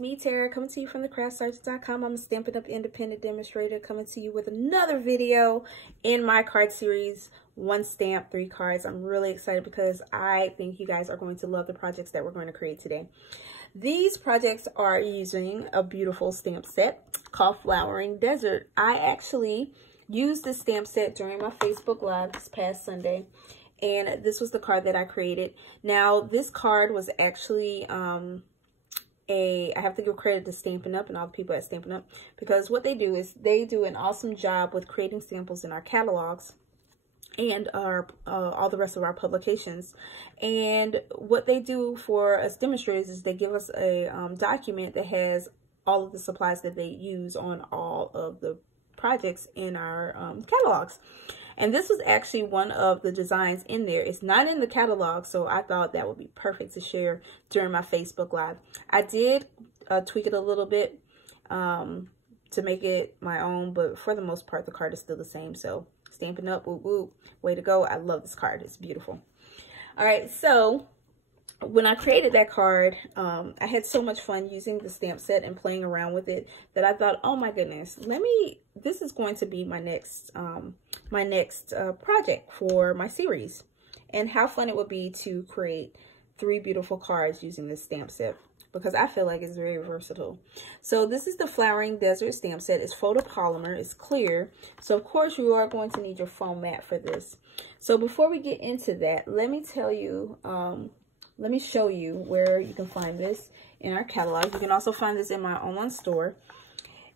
me, Tara, coming to you from thecraftsergeant.com. I'm a Stampin' Up! Independent demonstrator coming to you with another video in my card series, 1 stamp, 3 cards. I'm really excited because I think you guys are going to love the projects that we're going to create today. These projects are using a beautiful stamp set called Flowering Desert. I actually used this stamp set during my Facebook Live this past Sunday, and this was the card that I created. Now, this card was actually I have to give credit to Stampin' Up! And all the people at Stampin' Up! Because what they do is they do an awesome job with creating samples in our catalogs and our all the rest of our publications. And what they do for us demonstrators is they give us a document that has all of the supplies that they use on all of the projects in our catalogs. And this was actually one of the designs in there. It's not in the catalog, so I thought that would be perfect to share during my Facebook Live. I did tweak it a little bit to make it my own, but for the most part, the card is still the same. So Stampin' Up! Woo woo, way to go. I love this card. It's beautiful. All right, so when I created that card, I had so much fun using the stamp set and playing around with it that I thought, oh my goodness, this is going to be my next project for my series. And how fun it would be to create 3 beautiful cards using this stamp set, because I feel like it's very versatile. So this is the Flowering Desert stamp set. It's photopolymer, it's clear. So of course you are going to need your foam mat for this. So before we get into that, let me tell you, let me show you where you can find this in our catalog. You can also find this in my online store.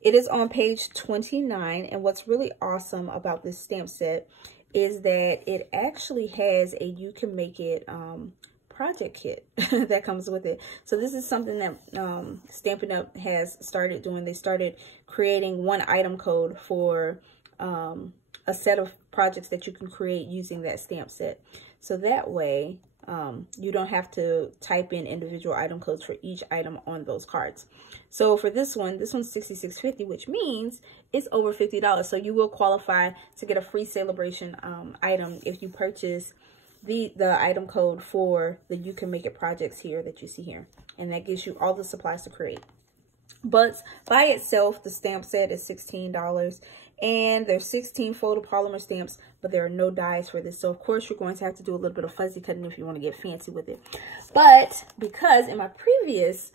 It is on page 29, and what's really awesome about this stamp set is that it actually has a You Can Make It project kit that comes with it. So this is something that Stampin' Up! Has started doing. They started creating one item code for a set of projects that you can create using that stamp set. So that way, you don't have to type in individual item codes for each item on those cards. So for this one's $66.50, which means it's over $50. So you will qualify to get a free celebration item if you purchase the item code for the You Can Make It projects here that you see here. And that gives you all the supplies to create. But by itself, the stamp set is $16. And there's 16 photopolymer stamps, but there are no dies for this. So of course you're going to have to do a little bit of fuzzy cutting if you want to get fancy with it. But because in my previous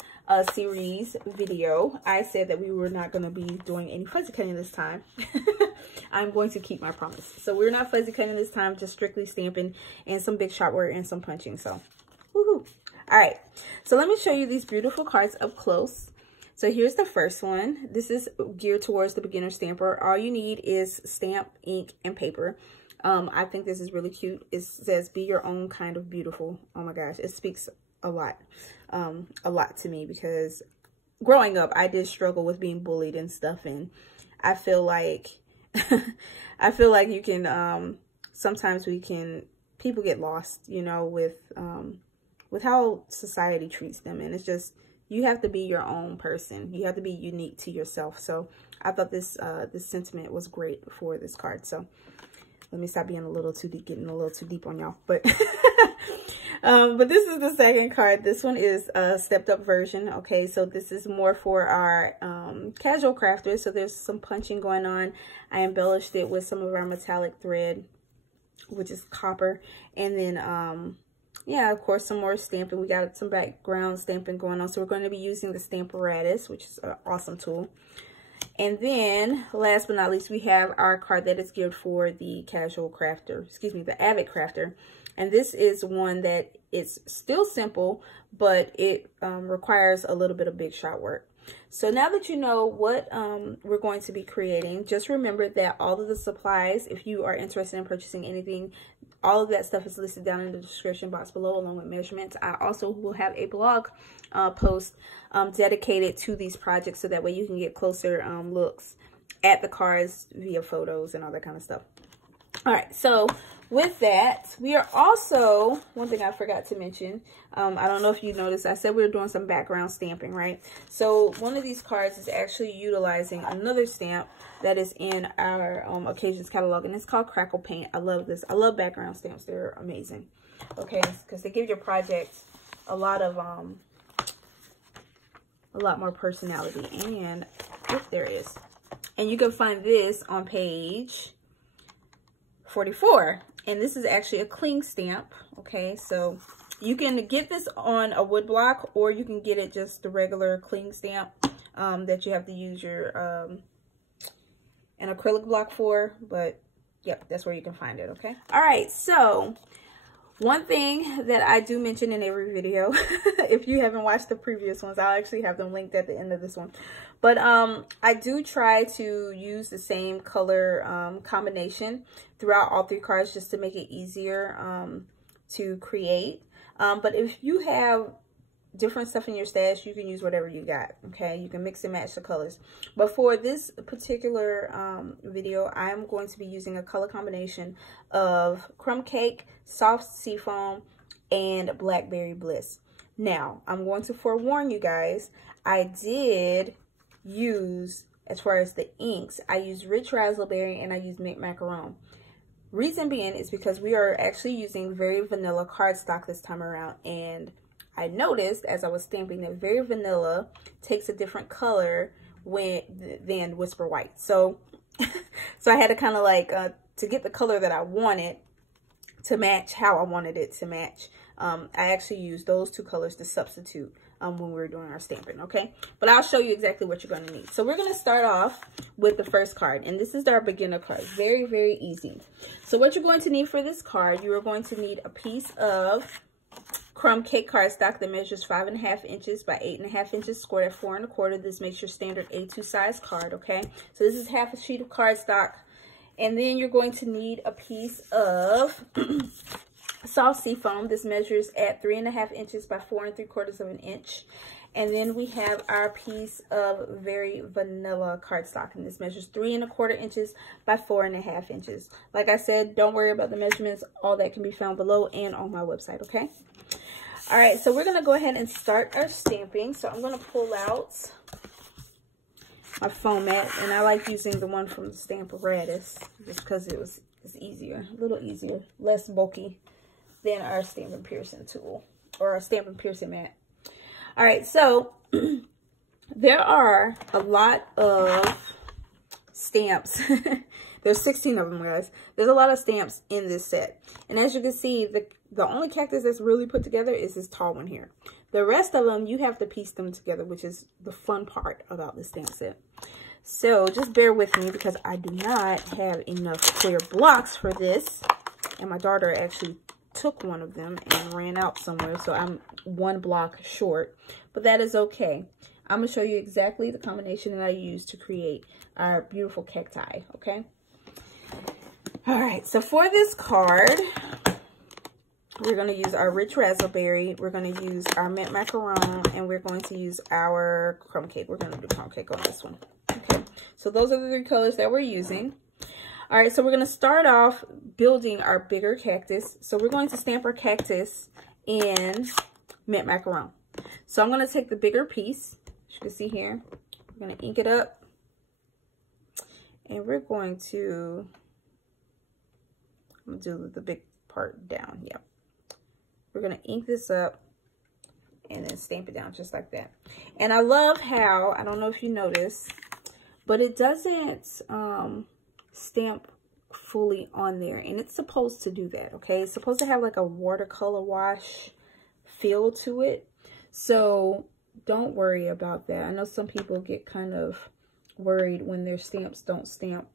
series video, I said that we were not going to be doing any fuzzy cutting this time, I'm going to keep my promise. So we're not fuzzy cutting this time, just strictly stamping and some big sharp work and some punching. So woohoo. All right, so let me show you these beautiful cards up close. So here's the first one. This is geared towards the beginner stamper. All you need is stamp, ink, and paper. I think this is really cute. It says, be your own kind of beautiful. Oh my gosh, it speaks a lot to me, because growing up, I did struggle with being bullied and stuff. And I feel like, you can, sometimes people get lost, you know, with how society treats them. And it's just, you have to be your own person. You have to be unique to yourself. So I thought this sentiment was great for this card. So let me stop being a little too deep, getting a little too deep on y'all. But but this is the second card. This one is a stepped up version. Okay, so this is more for our casual crafters. So there's some punching going on. I embellished it with some of our metallic thread, which is copper, and then yeah, of course, some more stamping. We got some background stamping going on. So we're going to be using the Stamparatus, which is an awesome tool. And then, last but not least, we have our card that is geared for the casual crafter, excuse me, the Avid crafter. And this is one that it's still simple, but it requires a little bit of big shot work. So now that you know what we're going to be creating, just remember that all of the supplies, if you are interested in purchasing anything, all of that stuff is listed down in the description box below, along with measurements. I also will have a blog post dedicated to these projects, so that way you can get closer looks at the cards via photos and all that kind of stuff. All right, so with that, we are also, one thing I forgot to mention, I don't know if you noticed, I said we were doing some background stamping, right? So one of these cards is actually utilizing another stamp that is in our occasions catalog, and it's called Crackle Paint. I love this. I love background stamps. They're amazing. Okay, because they give your project a lot of a lot more personality. And there it is. And you can find this on page 44. And this is actually a cling stamp. Okay, so you can get this on a wood block, or you can get it just the regular cling stamp that you have to use your an acrylic block for. But yep, that's where you can find it. Okay. All right, so one thing that I do mention in every video, if you haven't watched the previous ones, I'll actually have them linked at the end of this one. But I do try to use the same color combination throughout all 3 cards just to make it easier to create. But if you have different stuff in your stash, you can use whatever you got. Okay, you can mix and match the colors. But for this particular video, I'm going to be using a color combination of Crumb Cake, Soft Seafoam, and Blackberry Bliss. Now, I'm going to forewarn you guys, I did use, as far as the inks, I used Rich Raspberry and I used Mint Macaron. Reason being is because we are actually using Very Vanilla cardstock this time around, and I noticed as I was stamping that Very Vanilla takes a different color than Whisper White. So so I had to kind of like to get the color that I wanted to match how I wanted it to match. I actually used those 2 colors to substitute when we were doing our stamping. Okay, but I'll show you exactly what you're going to need. So we're going to start off with the first card, and this is our beginner card. Very, very easy. So what you're going to need for this card, you are going to need a piece of Crumb Cake cardstock that measures 5.5 inches by 8.5 inches, scored at 4 1/4. This makes your standard A2 size card. Okay, so this is half a sheet of cardstock. And then you're going to need a piece of Soft Seafoam. This measures at 3.5 inches by 4 3/4 inch. And then we have our piece of Very Vanilla cardstock, and this measures 3 1/4 inches by 4.5 inches. Like I said, don't worry about the measurements. All that can be found below and on my website. Okay. All right, so we're going to go ahead and start our stamping. So I'm going to pull out my foam mat, and I like using the one from the Stamparatus just because it's easier, a little easier, less bulky than our Stampin' Piercing tool or our Stampin' Piercing mat. All right, so there are a lot of stamps. There's 16 of them, guys. There's a lot of stamps in this set, and as you can see, the only cactus that's really put together is this tall one here. The rest of them, you have to piece them together, which is the fun part about this stamp set. So just bear with me because I do not have enough clear blocks for this. And my daughter actually took one of them and ran out somewhere. So I'm 1 block short, but that is okay. I'm going to show you exactly the combination that I used to create our beautiful cacti. Okay. All right. So for this card, we're going to use our Rich Raspberry, we're going to use our Mint Macaron, and we're going to use our Crumb Cake. We're going to do Crumb Cake on this one. Okay, so those are the 3 colors that we're using. All right, so we're going to start off building our bigger cactus. So we're going to stamp our cactus in Mint Macaron. So I'm going to take the bigger piece, as you can see here. We're going to ink it up. And we're going to, I'm going to do the big part down. Yep. We're going to ink this up and then stamp it down just like that. And I love how, I don't know if you notice, but it doesn't stamp fully on there. And it's supposed to do that, okay? It's supposed to have like a watercolor wash feel to it. So don't worry about that. I know some people get kind of worried when their stamps don't stamp.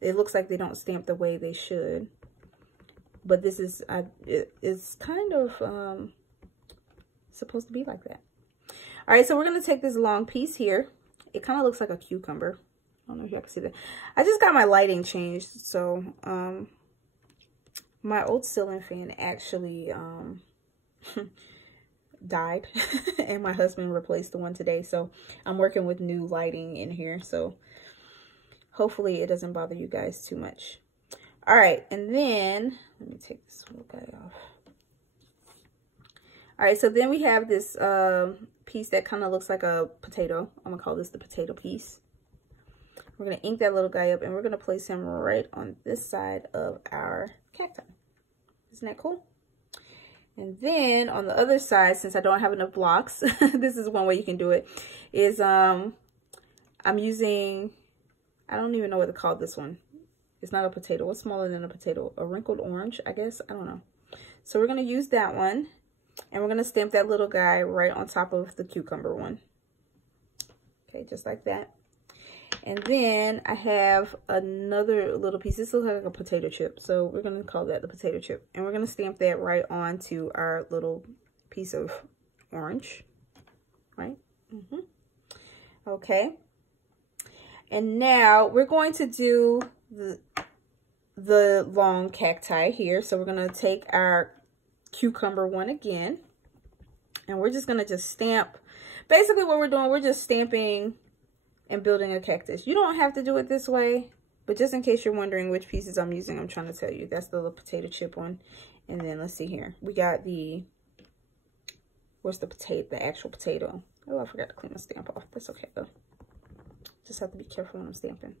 It looks like they don't stamp the way they should. But this is, it's kind of supposed to be like that. All right, so we're going to take this long piece here. It kind of looks like a cucumber. I don't know if y'all can see that. I just got my lighting changed. So my old ceiling fan actually died. And my husband replaced the one today. So I'm working with new lighting in here. So hopefully it doesn't bother you guys too much. All right, and then let me take this little guy off. All right, so then we have this piece that kind of looks like a potato. I'm gonna call this the potato piece. We're gonna ink that little guy up, and we're gonna place him right on this side of our cacti. Isn't that cool? And then on the other side, since I don't have enough blocks, this is one way you can do it, is I'm using, I don't even know what to call this one. It's not a potato. What's smaller than a potato? A wrinkled orange, I guess. I don't know. So we're going to use that one. And we're going to stamp that little guy right on top of the cucumber one. Okay, just like that. And then I have another little piece. This looks like a potato chip. So we're going to call that the potato chip. And we're going to stamp that right onto our little piece of orange. Right? Okay. And now we're going to do the long cacti here. So we're going to take our cucumber one again. And we're just going to stamp. Basically what we're doing, we're just stamping and building a cactus. You don't have to do it this way, but just in case you're wondering which pieces I'm using, I'm trying to tell you. That's the little potato chip one. And then let's see here. We got the, what's the potato, the actual potato. Oh, I forgot to clean my stamp off. That's okay though. Just have to be careful when I'm stamping.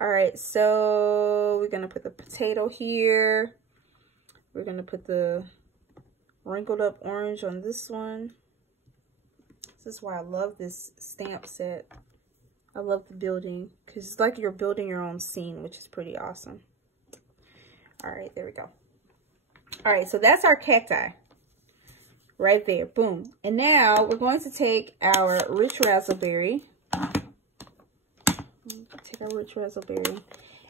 All right, so we're gonna put the potato here. We're gonna put the wrinkled up orange on this one. This is why I love this stamp set. I love the building because it's like you're building your own scene, which is pretty awesome. All right, there we go. All right, so that's our cacti right there. Boom. And now we're going to take our rich raspberry. Take our rich raspberry,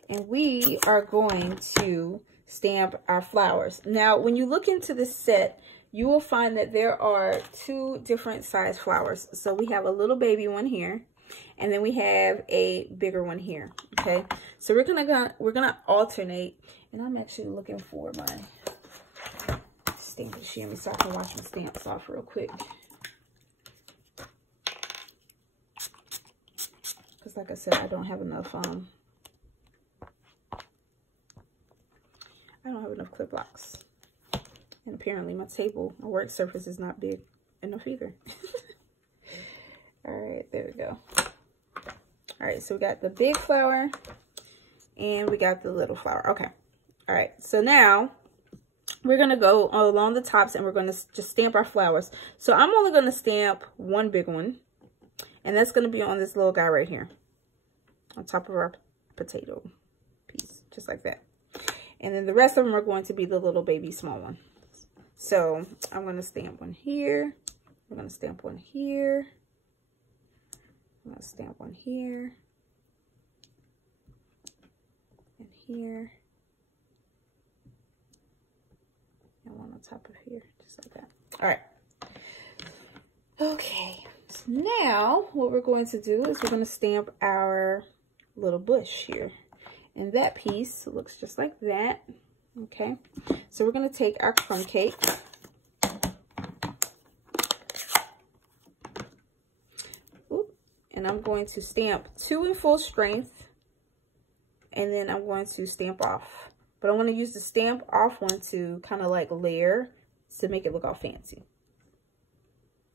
and we are going to stamp our flowers. Now, when you look into this set, you will find that there are two different size flowers. So we have a little baby one here, and then we have a bigger one here. Okay, so we're gonna alternate, and I'm actually looking for my stamp machine so I can wash my stamps off real quick. Because like I said, I don't have enough clip blocks. And apparently my work surface is not big enough either. All right, there we go. All right, so we got the big flower and we got the little flower. Okay. All right, so now we're going to go along the tops and we're going to just stamp our flowers. So I'm only going to stamp one big one, and that's going to be on this little guy right here on top of our potato piece, just like that. And then the rest of them are going to be the little baby small one. So I'm going to stamp one here. We're going to stamp one here. I'm going to stamp one here. And here. And one on top of here, just like that. All right. Okay. So now what we're going to do is we're going to stamp our little bush here. And that piece looks just like that. Okay. So we're going to take our crumb cake. And I'm going to stamp 2 in full strength. And then I'm going to stamp off. But I'm going to use the stamp off one to kind of like layer to make it look all fancy.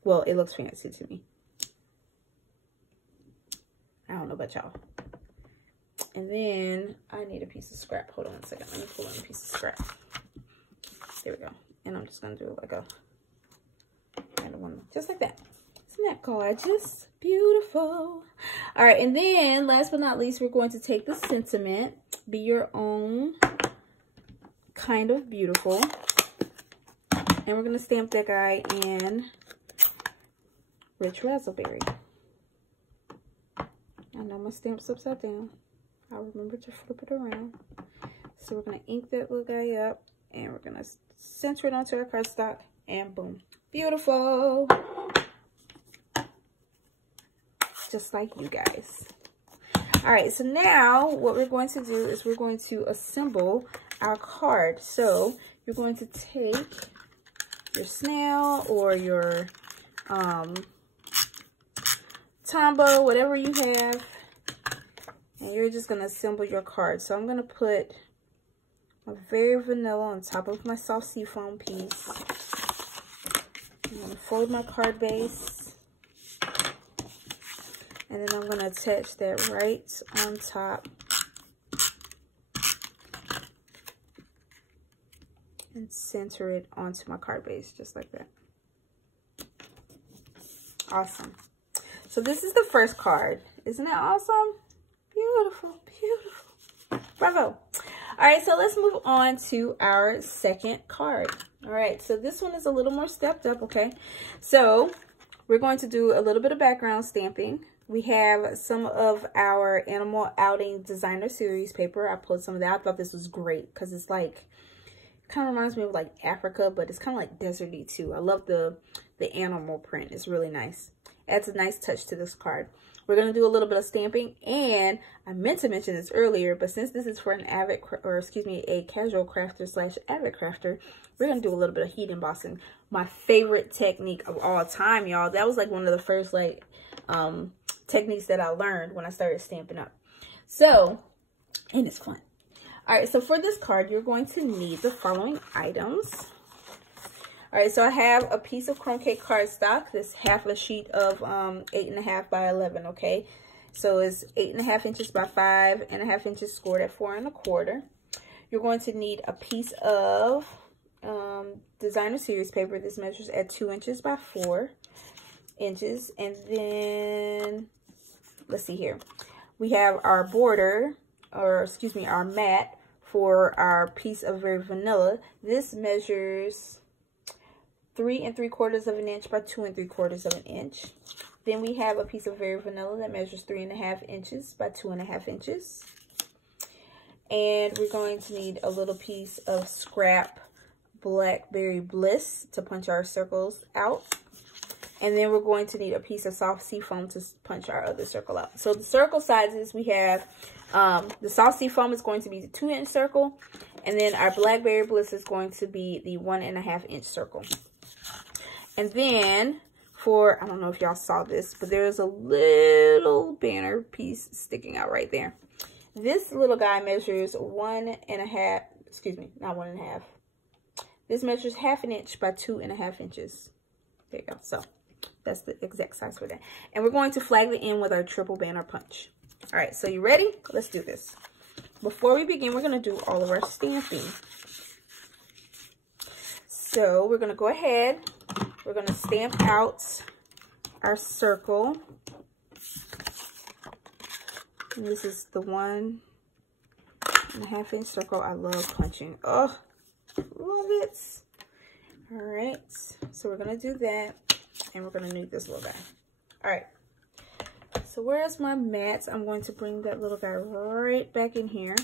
Well, it looks fancy to me. I don't know about y'all. And then I need a piece of scrap. Hold on a second. Let me pull in a piece of scrap. There we go. And I'm just going to do like a random one, just like that. Isn't that gorgeous? Beautiful. All right. And then last but not least, we're going to take the sentiment. Be your own kind of beautiful. And we're going to stamp that guy in rich raspberry. I know my stamp's upside down. I'll remember to flip it around. So we're going to ink that little guy up. And we're going to center it onto our cardstock. And boom. Beautiful. Just like you guys. All right. So now what we're going to do is we're going to assemble our card. So you're going to take your snail or your Tombow, whatever you have, and you're just going to assemble your card. So I'm going to put a very vanilla on top of my soft seafoam piece. I'm going to fold my card base, and then I'm going to attach that right on top. and center it onto my card base, just like that. Awesome. So this is the first card. Isn't that awesome? Beautiful, beautiful. Bravo. All right, so let's move on to our second card. All right, so this one is a little more stepped up, okay? So we're going to do a little bit of background stamping. We have some of our Animal Outing Designer Series paper. I pulled some of that. I thought this was great because it's like, kind of reminds me of like Africa, but it's kind of like deserty too. I love the animal print. It's really nice. Adds a nice touch to this card. We're going to do a little bit of stamping, and I meant to mention this earlier, but since this is for an avid, or excuse me, a casual crafter slash avid crafter, we're going to do a little bit of heat embossing. My favorite technique of all time, y'all. That was like one of the first like techniques that I learned when I started Stampin' Up. So, and it's fun. All right, so for this card, you're going to need the following items. All right, so I have a piece of Chrome Cake cardstock. This half a sheet of 8.5 by 11, okay? So it's 8.5 inches by 5.5 inches scored at 4 1/4. You're going to need a piece of Designer Series paper. This measures at 2 inches by 4 inches. And then, let's see here. We have our border, or excuse me, our mat for our piece of Very Vanilla. This measures 3 3/4 inch by 2 3/4 inch. Then we have a piece of Very Vanilla that measures 3.5 inches by 2.5 inches. And we're going to need a little piece of scrap Blackberry Bliss to punch our circles out. And then we're going to need a piece of soft seafoam to punch our other circle out. So the circle sizes, we have the soft seafoam is going to be the 2-inch circle. And then our Blackberry Bliss is going to be the 1.5-inch circle. And then for, I don't know if y'all saw this, but there's a little banner piece sticking out right there. This little guy measures 1.5, excuse me, not 1.5. This measures 1/2 inch by 2.5 inches. There you go. So that's the exact size for that. And we're going to flag the end with our triple banner punch. All right, so you ready? Let's do this. Before we begin, we're going to do all of our stamping. So we're going to go ahead. We're going to stamp out our circle. And this is the 1.5 inch circle. I love punching. Oh, love it. All right. So we're going to do that. And we're going to knead this little guy. All right. So where's my mats? I'm going to bring that little guy right back in here.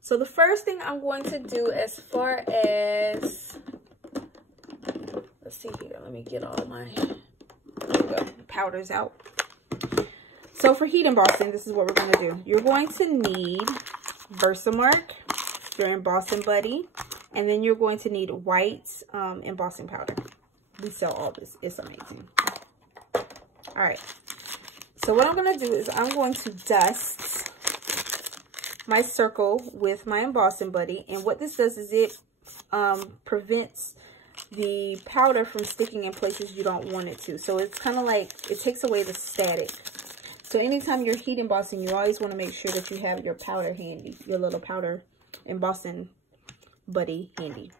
So the first thing I'm going to do as far as, let's see here. Let me get all my, there we go, powders out. So for heat embossing, this is what we're going to do. You're going to need Versamark, your embossing buddy, and then you're going to need white embossing powder. We sell all this. It's amazing. All right. So what I'm going to do is I'm going to dust my circle with my embossing buddy. And what this does is it prevents the powder from sticking in places you don't want it to. So it's kind of like, it takes away the static. So anytime you're heat embossing, you always want to make sure that you have your powder handy, your little powder embossing buddy handy.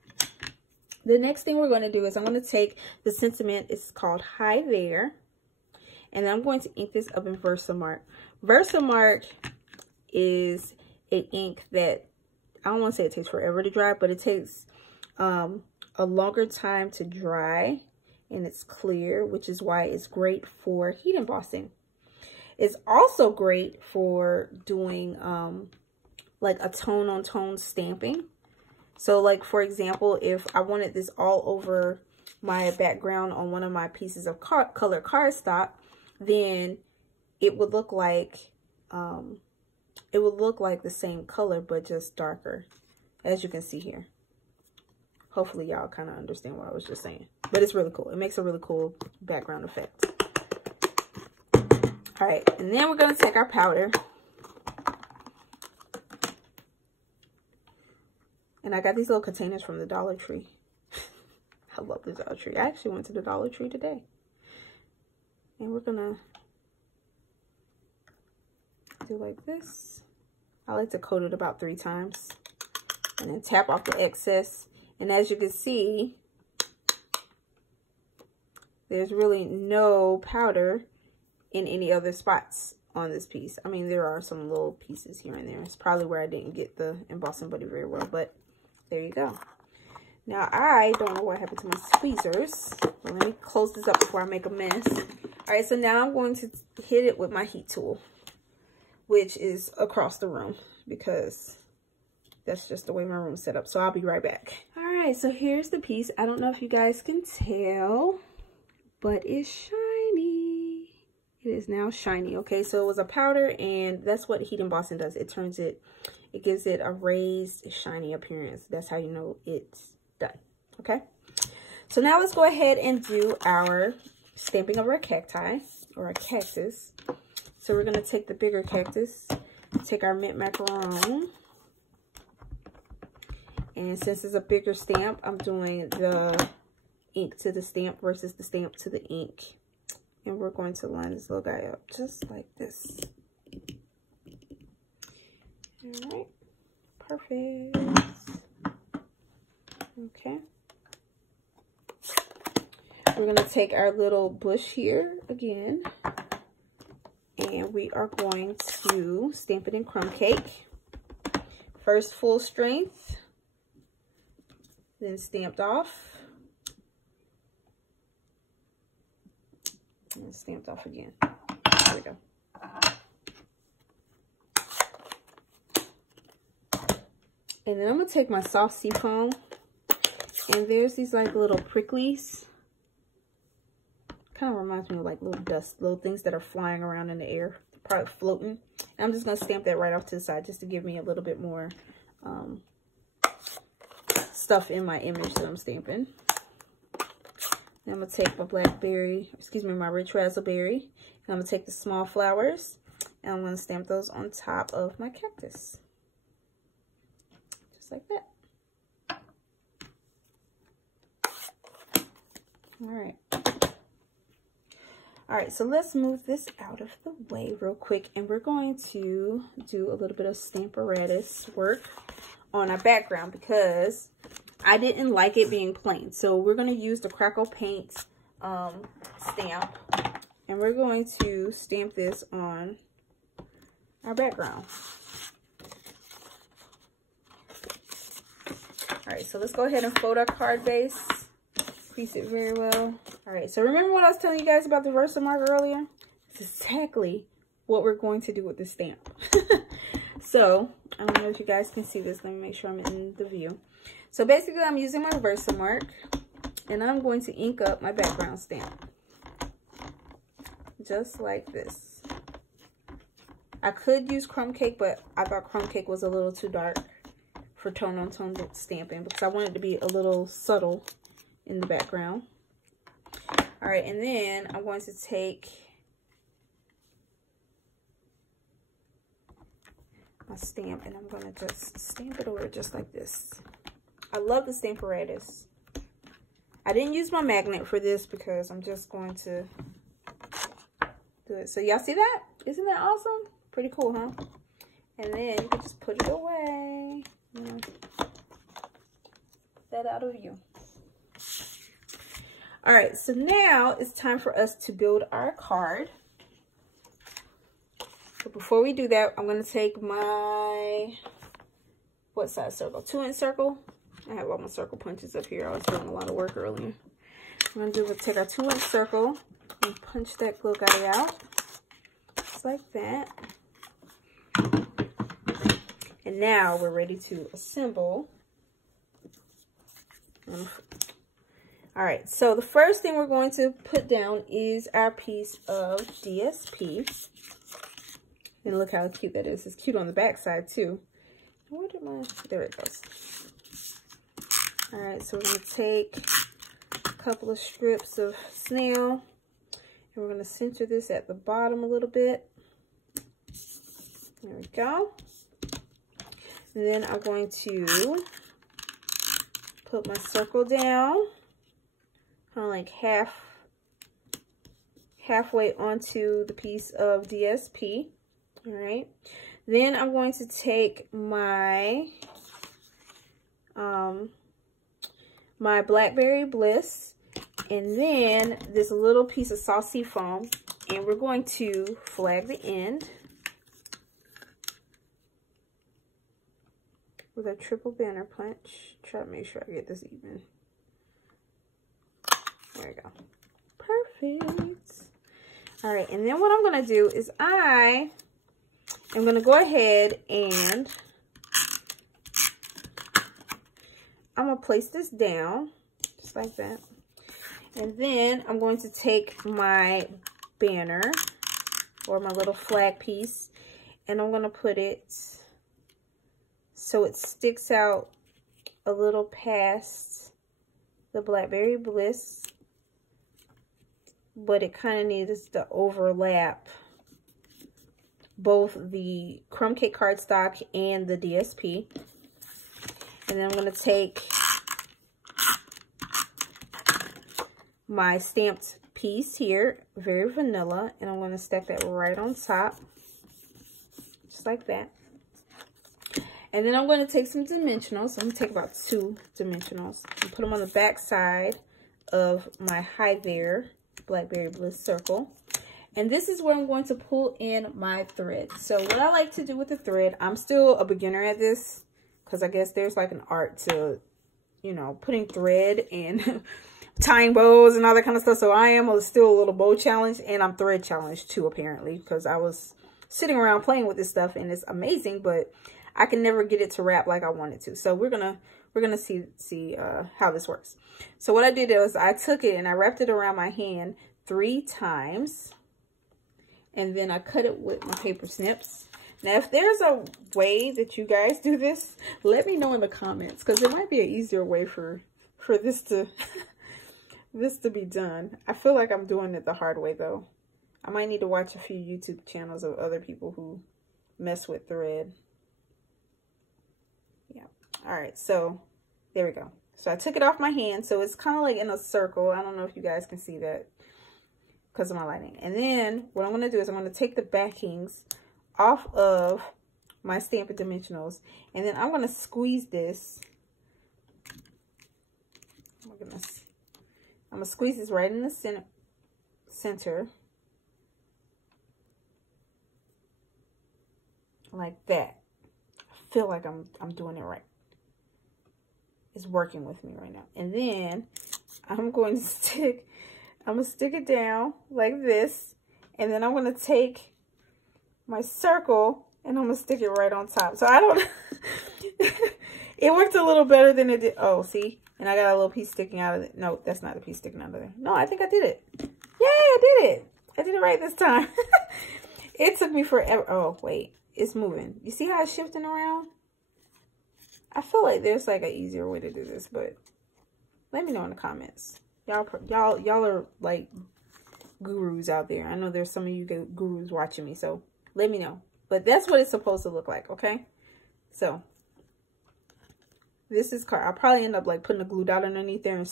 The next thing we're going to do is I'm going to take the sentiment, it's called Hi There, and then I'm going to ink this up in Versamark. Versamark is an ink that, I don't want to say it takes forever to dry, but it takes a longer time to dry, and it's clear, which is why it's great for heat embossing. It's also great for doing like a tone-on-tone stamping. So like, for example, if I wanted this all over my background on one of my pieces of color cardstock, then it would look like the same color, but just darker, as you can see here. Hopefully y'all kind of understand what I was just saying, but it's really cool. It makes a really cool background effect. All right, and then we're going to take our powder. And I got these little containers from the Dollar Tree. I love the Dollar Tree. I actually went to the Dollar Tree today. And we're going to do like this. I like to coat it about 3 times. And then tap off the excess. And as you can see, there's really no powder in any other spots on this piece. I mean, there are some little pieces here and there. It's probably where I didn't get the embossing buddy very well, but there you go. Now, I don't know what happened to my tweezers. Well, let me close this up before I make a mess. All right, so now I'm going to hit it with my heat tool, which is across the room because that's just the way my room's set up. So I'll be right back. All right, so here's the piece. I don't know if you guys can tell, but it's shiny. It is now shiny. Okay, so it was a powder, and that's what heat embossing does. It turns it, it gives it a raised, shiny appearance. That's how you know it's done. Okay, so now let's go ahead and do our stamping of our cacti or our cactus. So we're gonna take the bigger cactus, take our mint macaron, and since it's a bigger stamp, I'm doing the ink to the stamp versus the stamp to the ink. And we're going to line this little guy up just like this. All right, perfect. Okay. We're going to take our little bush here again, and we are going to stamp it in crumb cake. First full strength, then stamped off. And stamped off again. There we go. And then I'm gonna take my soft seafoam, and there's these like little pricklies. Kind of reminds me of like little dust, little things that are flying around in the air, probably floating. And I'm just gonna stamp that right off to the side just to give me a little bit more stuff in my image that I'm stamping. I'm going to take my blackberry, excuse me, my rich raspberry. And I'm going to take the small flowers, and I'm going to stamp those on top of my cactus. Just like that. Alright. Alright, so let's move this out of the way real quick. And we're going to do a little bit of Stamparatus work on our background because I didn't like it being plain. So we're going to use the Crackle Paint stamp, and we're going to stamp this on our background. All right, so let's go ahead and fold our card base, crease it very well. All right, so remember what I was telling you guys about the Versamark earlier? It's exactly what we're going to do with this stamp. So I don't know if you guys can see this. Let me make sure I'm in the view. So basically, I'm using my Versamark, and I'm going to ink up my background stamp. Just like this. I could use crumb cake, but I thought crumb cake was a little too dark for tone-on-tone stamping because I wanted to be a little subtle in the background. All right, and then I'm going to take my stamp, and I'm going to just stamp it over just like this. I love the Stamparatus. I didn't use my magnet for this because I'm just going to do it. So y'all see that? Isn't that awesome? Pretty cool, huh? And then you can just put it away. You know, that out of view. All right, so now it's time for us to build our card. So before we do that, I'm going to take my, what size circle? 2-inch circle. I have all my circle punches up here. I was doing a lot of work earlier. I'm going to take our 2-inch circle and punch that little guy out. Just like that. And now we're ready to assemble. All right, so the first thing we're going to put down is our piece of DSP. And look how cute that is. It's cute on the back side too. Where did my, there it goes. All right, so we're going to take a couple of strips of snail, and we're going to center this at the bottom a little bit. There we go. And then I'm going to put my circle down, kind of like halfway onto the piece of DSP. All right. Then I'm going to take my my Blackberry Bliss, and then this little piece of Saucy foam, and we're going to flag the end with a triple banner punch. Try to make sure I get this even. There we go. Perfect. All right, and then what I'm going to do is I am going to go ahead and I'm going to place this down just like that. And then I'm going to take my banner or my little flag piece, and I'm going to put it so it sticks out a little past the Blackberry Bliss, but it kind of needs to overlap both the crumb cake cardstock and the DSP. And then I'm going to take my stamped piece here, very vanilla, and I'm going to stack that right on top, just like that. And then I'm going to take some dimensionals. I'm going to take about 2 dimensionals and put them on the back side of my Hi There Blackberry Bliss circle. And this is where I'm going to pull in my thread. So what I like to do with the thread, I'm still a beginner at this, because I guess there's like an art to, you know, putting thread and tying bows and all that kind of stuff. So I am still a little bow challenged, and I'm thread challenged too, apparently, because I was sitting around playing with this stuff and it's amazing, but I can never get it to wrap like I want it to. So we're gonna see how this works. So what I did is I took it and I wrapped it around my hand 3 times, and then I cut it with my paper snips. Now, if there's a way that you guys do this, let me know in the comments, because there might be an easier way for this to this to be done. I feel like I'm doing it the hard way though. I might need to watch a few YouTube channels of other people who mess with thread. Yeah. All right. So there we go. So I took it off my hand. So it's kind of like in a circle. I don't know if you guys can see that because of my lighting. And then what I'm going to do is I'm going to take the backings off of my Stampin' Dimensionals. And then I'm going to squeeze this. Oh my goodness. I'm going to squeeze this right in the center. Like that. I feel like I'm doing it right. It's working with me right now. And then I'm going to stick it down like this. And then I'm going to take my circle and I'm going to stick it right on top. So I don't, it worked a little better than it did. Oh, see? And I got a little piece sticking out of it. No, that's not the piece sticking out of there. No, I think I did it. Yeah, I did it. I did it right this time. It took me forever. Oh, wait. It's moving. You see how it's shifting around? I feel like there's like an easier way to do this, but let me know in the comments. Y'all are like gurus out there. I know there's some of you gurus watching me, so let me know. But that's what it's supposed to look like, okay? So this is card. I'll probably end up like putting a glue dot underneath there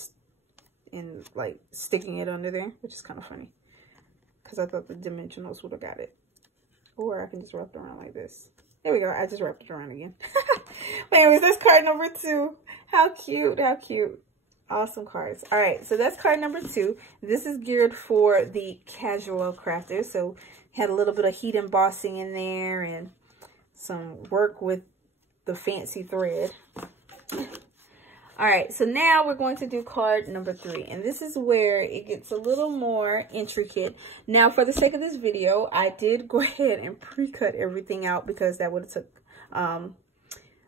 and like sticking it under there, which is kind of funny because I thought the dimensionals would have got it. Or I can just wrap it around like this. There we go. I just wrapped it around again. But anyways, that's card number 2. How cute. How cute. Awesome cards. All right. So that's card number 2. This is geared for the casual crafter. So had a little bit of heat embossing in there and some work with the fancy thread. All right, so now we're going to do card number 3, and this is where it gets a little more intricate. Now, for the sake of this video, I did go ahead and pre-cut everything out because that would have took, I'm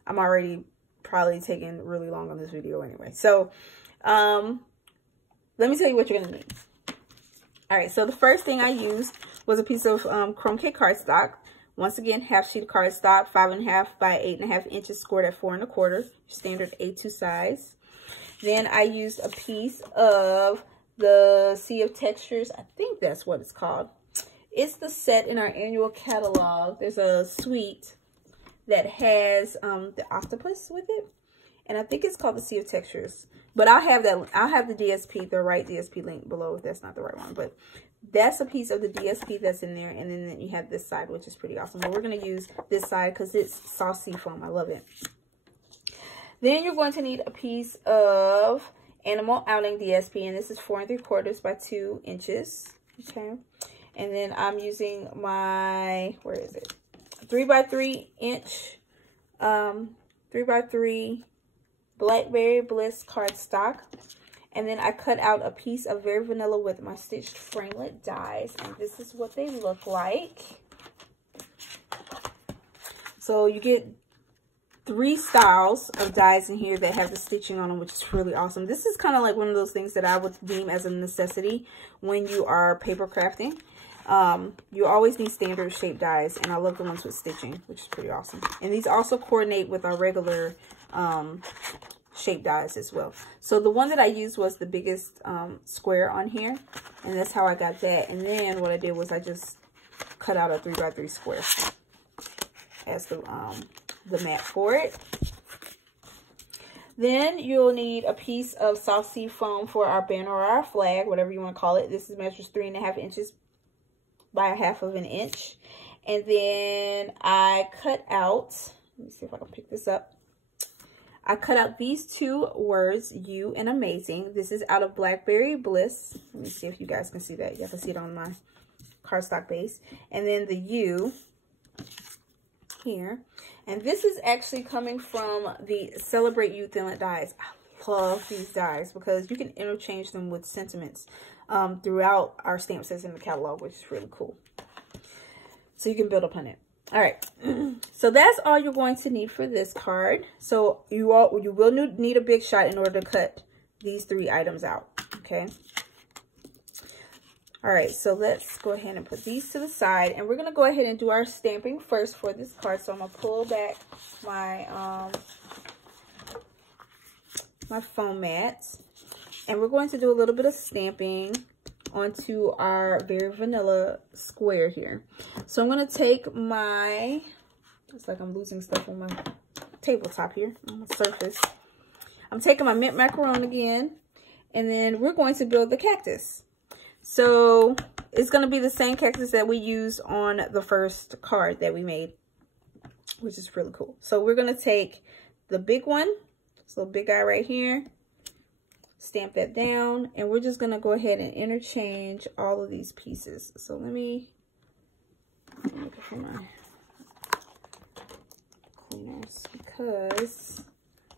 already probably taking really long on this video anyway. So, let me tell you what you're going to need. All right, so the first thing I used was a piece of crumb cake cardstock. Once again, half sheet of cardstock, 5.5 by 8.5 inches, scored at 4 1/4, standard A2 size. Then I used a piece of the Sea of Textures. I think that's what it's called. It's the set in our annual catalog. There's a suite that has the octopus with it, and I think it's called the Sea of Textures. But I'll have that. I'll have the DSP, the right DSP link below if that's not the right one. But that's a piece of the DSP that's in there. And then you have this side, which is pretty awesome. But we're going to use this side because it's saucy foam. I love it. Then you're going to need a piece of Animal Outing DSP, and this is 4 3/4 by 2 inches. Okay, and then I'm using my, where is it, 3 by 3 inch 3 by 3 Blackberry Bliss cardstock. And then I cut out a piece of Very Vanilla with my stitched framelit dies, and this is what they look like. So you get 3 styles of dies in here that have the stitching on them, which is really awesome. This is kind of like one of those things that I would deem as a necessity when you are paper crafting. You always need standard shape dies, and I love the ones with stitching, which is pretty awesome. And these also coordinate with our regular shape dies as well. So the one that I used was the biggest square on here, and that's how I got that. And then what I did was I just cut out a 3 by 3 square as the mat for it. Then you'll need a piece of soft sea foam for our banner or our flag, whatever you want to call it. This measures 3.5 inches by 1/2 inch. And then I cut out, let me see if I can pick this up. I cut out these 2 words, you and amazing. This is out of Blackberry Bliss. Let me see if you guys can see that. You can see it on my cardstock base. And then the U here. And this is actually coming from the Celebrate You Thinlet dies. I love these dies because you can interchange them with sentiments throughout our stamp sets in the catalog, which is really cool. So you can build upon it. All right, so that's all you're going to need for this card. So you will need a big shot in order to cut these 3 items out, okay? All right, so let's go ahead and put these to the side, and we're gonna go ahead and do our stamping first for this card. So I'm gonna pull back my my foam mat, and we're going to do a little bit of stamping onto our Very Vanilla square here. So I'm going to take my, it's like I'm losing stuff on my tabletop here, on the surface. I'm taking my mint macaron again, and then we're going to build the cactus. So it's going to be the same cactus that we used on the first card that we made, which is really cool. So we're going to take the big one, this little big guy right here, stamp that down, and we're just going to go ahead and interchange all of these pieces. So let me look for my cleaners, because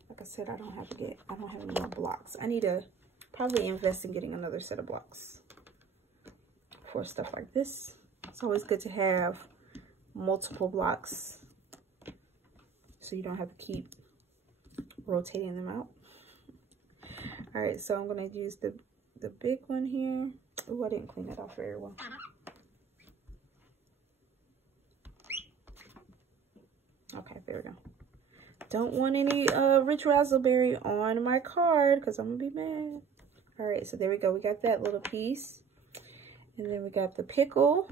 like I said, I don't have any more blocks. I need to probably invest in getting another set of blocks for stuff like this. It's always good to have multiple blocks so you don't have to keep rotating them out. All right, so I'm going to use the big one here. Oh, I didn't clean that off very well. Okay, there we go. Don't want any rich raspberry on my card because I'm going to be mad. All right, so there we go. We got that little piece. And then we got the pickle.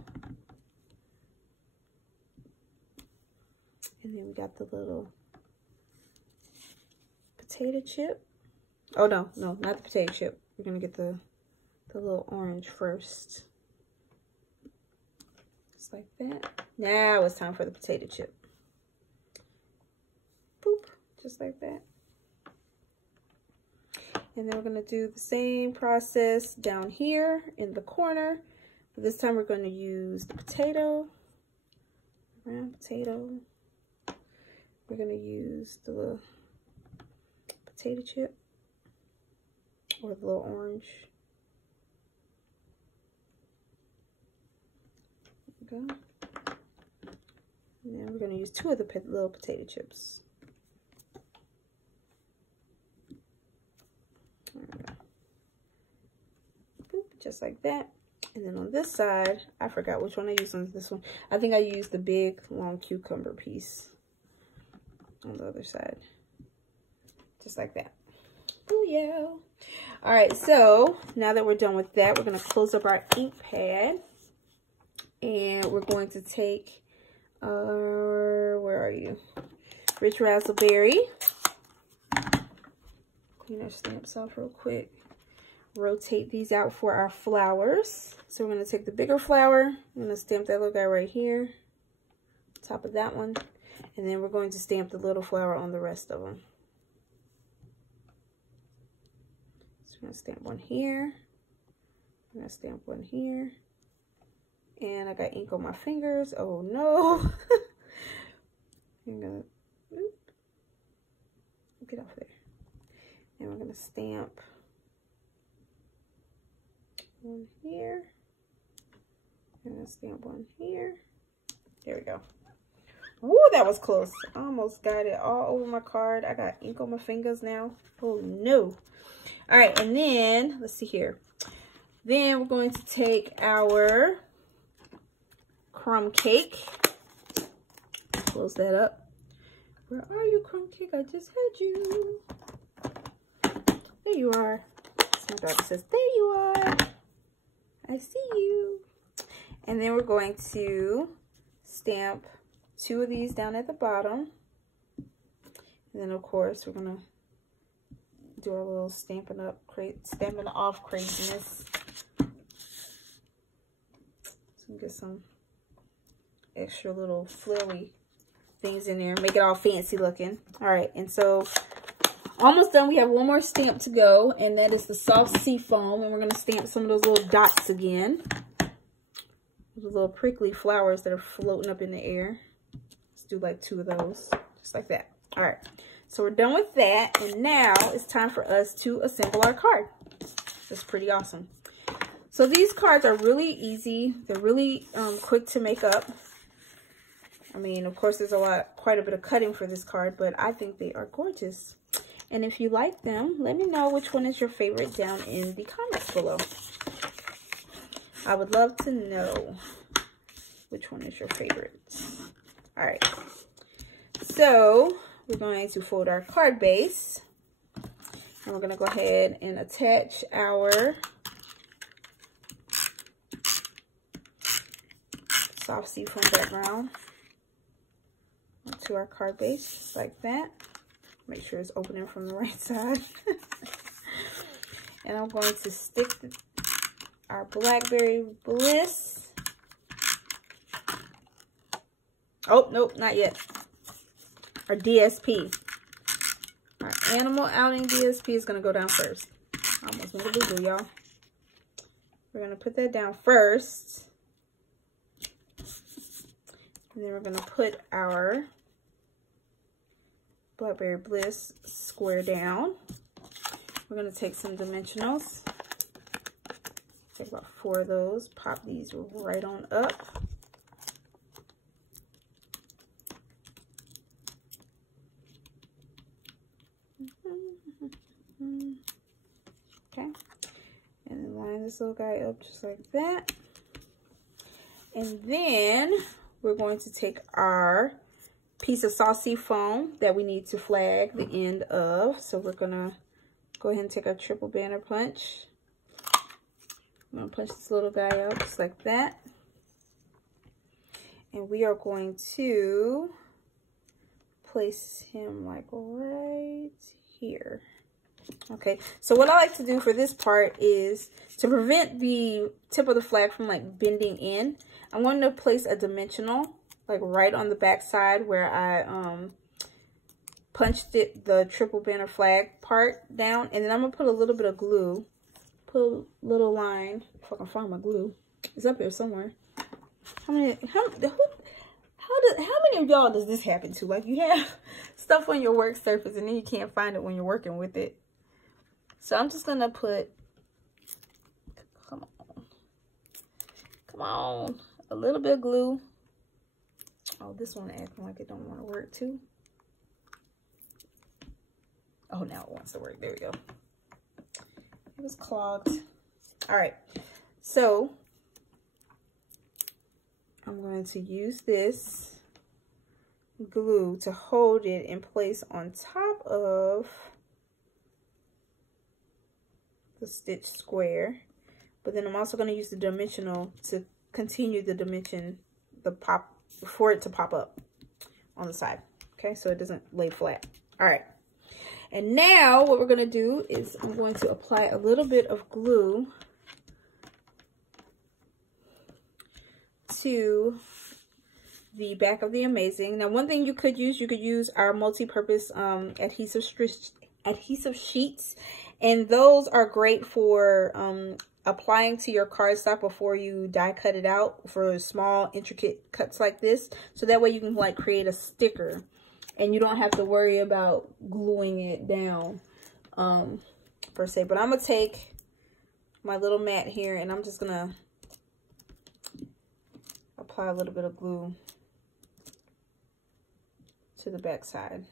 And then we got the little potato chip. Oh, no, not the potato chip. We're going to get the little orange first. Just like that. Now it's time for the potato chip. Boop, just like that. And then we're going to do the same process down here in the corner. But this time we're going to use the potato, round potato. We're going to use the potato chip or the little orange. There we go. And then we're going to use 2 of the little potato chips. There we go. Boop, just like that. And then on this side, I forgot which one I used on this one. I think I used the big long cucumber piece on the other side. Just like that. Oh yeah. All right, so now that we're done with that, we're going to close up our ink pad. And we're going to take our, where are you? Rich Raspberry. Clean our stamps off real quick. Rotate these out for our flowers. So we're going to take the bigger flower. I'm going to stamp that little guy right here. Top of that one. And then we're going to stamp the little flower on the rest of them. I'm gonna stamp one here. I'm gonna stamp one here. And I got ink on my fingers. Oh no. I'm gonna get off there. And we're gonna stamp one here. I'm gonna stamp one here. There we go. Woo, that was close. I almost got it all over my card. I got ink on my fingers now. Oh no. All right, and then let's see here. Then we're going to take our crumb cake. Close that up. Where are you, crumb cake? I just had you. There you are. My daughter says, there you are. I see you. And then we're going to stamp 2 of these down at the bottom. And then of course we're gonna do our little stamping off craziness. So get some extra little frilly things in there, make it all fancy looking. All right, and so almost done. We have one more stamp to go, and that is the soft sea foam, and we're gonna stamp some of those little dots again. The little prickly flowers that are floating up in the air. Let's do like 2 of those, just like that. All right, so we're done with that, and now it's time for us to assemble our card. That's pretty awesome. So these cards are really easy. They're really quick to make up. I mean, of course, there's quite a bit of cutting for this card, but I think they are gorgeous. And if you like them, let me know which one is your favorite down in the comments below. I would love to know which one is your favorite. All right, so we're going to fold our card base, and we're going to go ahead and attach our soft sea foam background to our card base, just like that. Make sure it's opening from the right side. And I'm going to stick our Blackberry Bliss. Oh, nope, not yet. Our DSP. Our Animal Outing DSP is going to go down first. Almost made a boo-boo, y'all. We're going to put that down first. And then we're going to put our Blackberry Bliss square down. We're going to take some dimensionals. Take about 4 of those. Pop these right on up. Okay. And then line this little guy up just like that. And then we're going to take our piece of soft sea foam that we need to flag the end of. So we're gonna go ahead and take our triple banner punch. I'm gonna punch this little guy out just like that. And we are going to place him like right here. Okay, so what I like to do for this part is to prevent the tip of the flag from like bending in, I'm going to place a dimensional like right on the back side where I punched the triple banner flag part down, and then I'm gonna put a little bit of glue, put a little line, if I can find my glue, it's up here somewhere. How many of y'all does this happen to? Like, you have stuff on your work surface and then you can't find it when you're working with it. So I'm just gonna put, come on, a little bit of glue. Oh, this one acting like it don't want to work too. Oh, now it wants to work. There we go. It was clogged. All right, so I'm going to use this glue to hold it in place on top of the stitch square, but then I'm also going to use the dimensional to continue the dimension, for it to pop up on the side. Okay, so it doesn't lay flat. All right, and now what we're going to do is I'm going to apply a little bit of glue to the back of the Amazing. Now, one thing you could use our multi-purpose adhesive adhesive sheets, and those are great for applying to your cardstock before you die cut it out for small intricate cuts like this, so that way you can like create a sticker and you don't have to worry about gluing it down per se. But I'm gonna take my little mat here and I'm just gonna apply a little bit of glue to the back side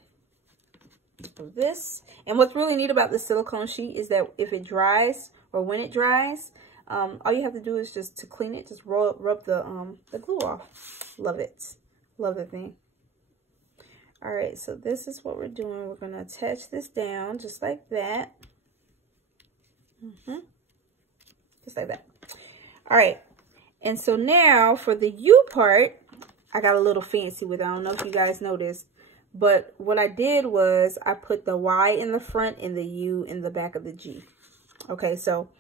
of this. And what's really neat about the silicone sheet is that if it dries, or when it dries, all you have to do is just to clean it, just rub the glue off. Love it. Love the thing. All right, so this is what we're doing. We're gonna attach this down just like that. Just like that. All right, and so now for the U part, I got a little fancy with it. I don't know if you guys noticed, but what I did was I put the Y in the front and the U in the back of the G. Okay, so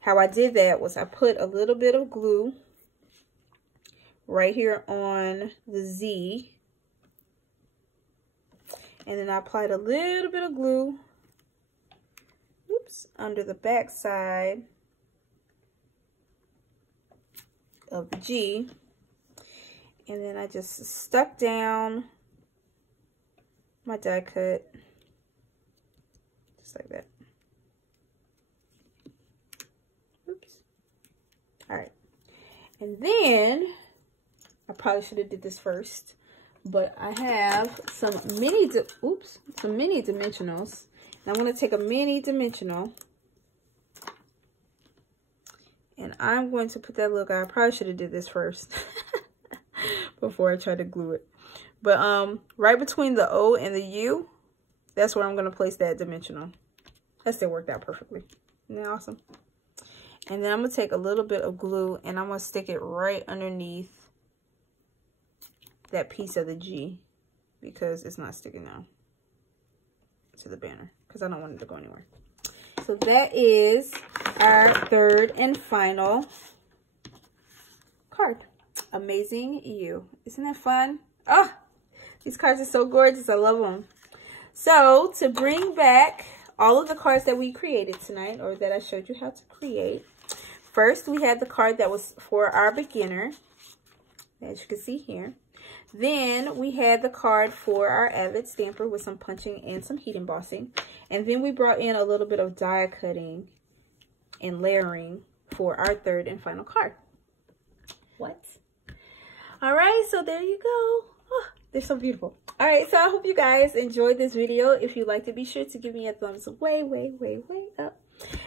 how I did that was I put a little bit of glue right here on the Z, and then I applied a little bit of glue, under the back side of the G, and then I just stuck down my die cut just like that. All right, and then I probably should have did this first, but I have some mini dimensionals. And I'm going to take a mini dimensional and I'm going to put that little guy. I probably should have did this first before I tried to glue it. But right between the O and the U, that's where I'm going to place that dimensional. That still worked out perfectly. Isn't that awesome? And then I'm going to take a little bit of glue and I'm going to stick it right underneath that piece of the G, because it's not sticking down to the banner, because I don't want it to go anywhere. So that is our third and final card. Amazing You. Isn't that fun? Oh, these cards are so gorgeous. I love them. So to bring back all of the cards that we created tonight, or that I showed you how to create, first we had the card that was for our beginner, as you can see here. Then we had the card for our Avid stamper with some punching and some heat embossing. And then we brought in a little bit of die cutting and layering for our third and final card. What? All right, so there you go. Oh, they're so beautiful. All right, so I hope you guys enjoyed this video. If you liked it, be sure to give me a thumbs way up.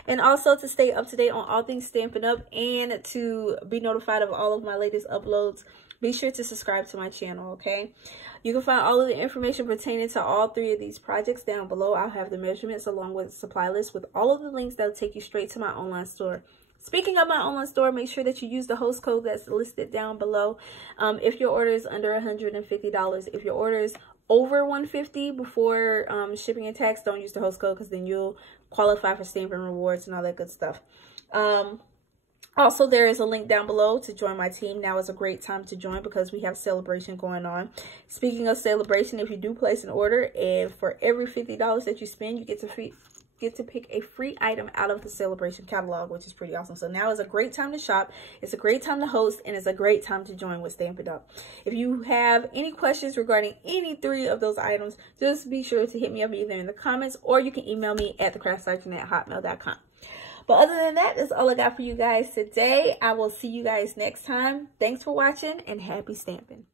And also to stay up to date on all things Stampin' Up! And to be notified of all of my latest uploads, be sure to subscribe to my channel, okay? You can find all of the information pertaining to all three of these projects down below. I'll have the measurements along with the supply list with all of the links that will take you straight to my online store. Speaking of my online store, make sure that you use the host code that's listed down below. If your order is under $150, if your order is over $150 before shipping and tax, don't use the host code, because then you'll qualify for Stampin' rewards and all that good stuff. Also, there is a link down below to join my team. Now is a great time to join because we have celebration going on. Speaking of celebration, if you do place an order, and for every $50 that you spend, you get to pick a free item out of the celebration catalog, which is pretty awesome. So now is a great time to shop. It's a great time to host, and it's a great time to join with Stampin' Up! If you have any questions regarding any three of those items, just be sure to hit me up either in the comments, or you can email me at thecraftsurgeon@hotmail.com. But other than that, that's all I got for you guys today. I will see you guys next time. Thanks for watching, and happy stamping.